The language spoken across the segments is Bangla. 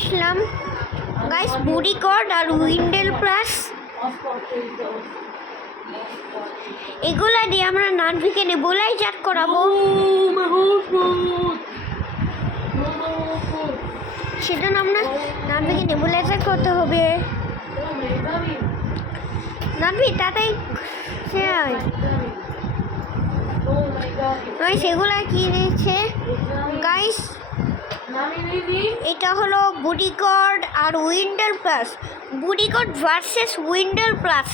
আসলাম গাইস বুড়ি কর্ড আর উইন্ডেল প্লাস এগুলা দিয়ে আমরা নানভিকে নেবুলাই চাট করাবো। সেজন্য আমরা নানভিকে নেবুলাইজার করতে হবে। নানভি তাতেই সে গাইস এগুলা কি দিচ্ছে গাইস এটা হলো বুডিকর্ড আর উইন্ডেল প্লাস বুডিকর্ড ভার্সেস উইন্ডেল প্লাস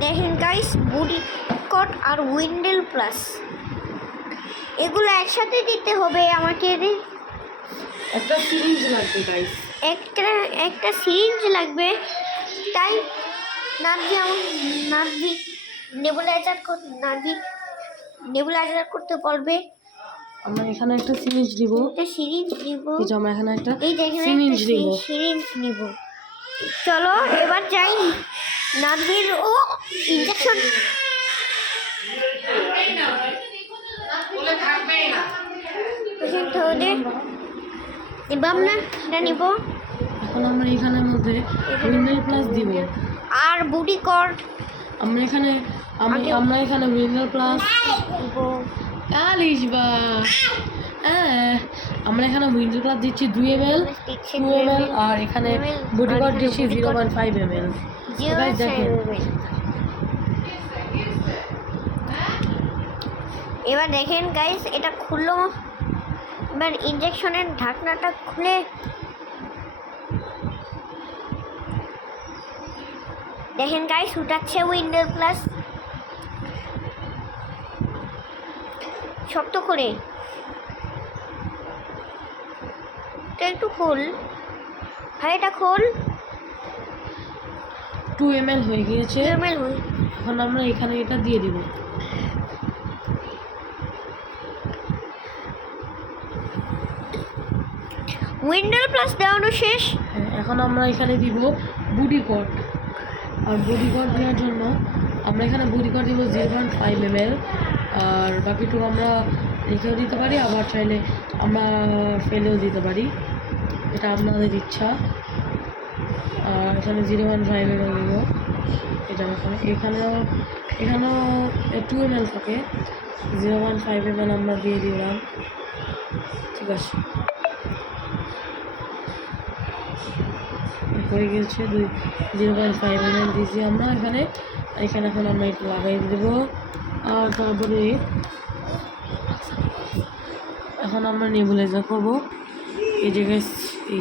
দেখেন গাইস বুডিকর্ড আর উইন্ডেল প্লাস এগুলো একসাথে দিতে হবে আমাকে একটা সিরিজ লাগবে গাইস একটা একটা সিরিঞ্জ লাগবে। তাই নার্ভি আমার নার্ভি নেবুলাইজার নার্ভি নেবুলাইজার করতে পারবে আমরা এখানে একটা সিরিজ দিব একটা সিরিঞ্জ নিব। এই যে আমরা এখানে একটা সিরিঞ্জ দিব সিরিঞ্জ নিব। চলো এবার যাই। নার্ভির ও ইঞ্জেকশন এবার আমরা এটা নিব। এখন আমরা এখানের মধ্যে উইন্ডেল প্লাস দিব। আর বুডি কর্ড আমরা এখানে আমরা আমরা এখানে প্লাস দিব আলিশ বা। হ্যাঁ আমরা এখানে উইন্ডেল প্লাস দিচ্ছি দুই M L two M L আর এখানে 2 ml, বডি আর দিচ্ছি zero point five M L দেখেন। এবার দেখেন গাইস এটা খুললো। এবার ইঞ্জেকশনের ঢাকনাটা খুলে দেখেন গাইস উঠাচ্ছে উইন্ডোর প্লাস শক্ত করে। এটা একটু খোল। ভাই এটা খোল। টু এম এল হয়ে গিয়েছে। এখন আমরা এখানে এটা দিয়ে দিব। উইন্ডোর প্লাস দেওয়ানো শেষ। হ্যাঁ, এখন আমরা এখানে দিব বুডি কট আর বডি কট দেওয়ার জন্য আমরা এখানে বডি কট দিব zero point five M L আর বাকিটুকু আমরা রেখেও দিতে পারি, আবার চাইলে আমরা ফেলেও দিতে পারি। এটা আপনাদের ইচ্ছা। আর এখানে zero point five M L দিব। এটা এখানে এখানেও এখানেও টু এম এল থাকে। Zero point five M L আমরা দিয়ে দিলাম। ঠিক আছে। হয়ে গেছে দুই zero point five M L দিয়েছি আমরা এখানে এখানে এখন আমরা একটু লাগাই দেবো। আর তারপরে এখন আমরা নেবুলাইজার করব। এই জায়গায় এই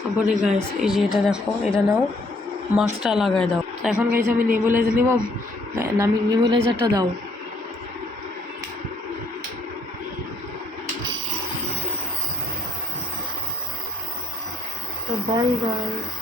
তারপরে গাইস এই যে এটা দেখো, এটা নাও। মাস্কটা লাগাই দাও। এখন গাইস আমি নেবুলাইজার নেব আমি নেবুলাইজারটা দাও। তো বাই গাইস